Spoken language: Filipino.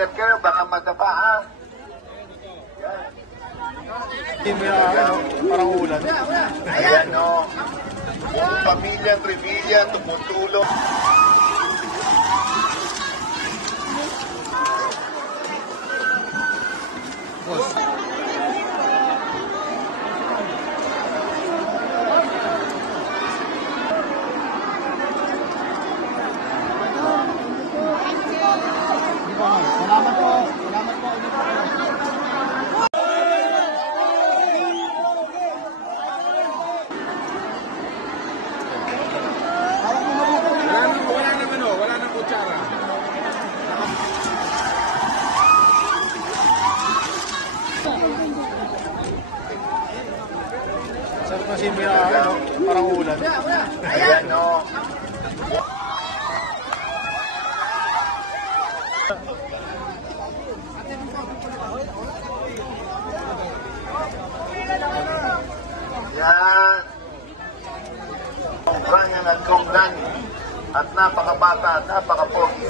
Ingat kayo, baka madapa ha. Parang ulan. Ayan o. Buong pamilya, Trevilla, tumutulong. Salamat po. Salamat po. Wala nang kutsara. Sarap na simple na parang ulan. Ayan o. Yan. Kongrangan at kongrangan. At napakabata at napakapogi.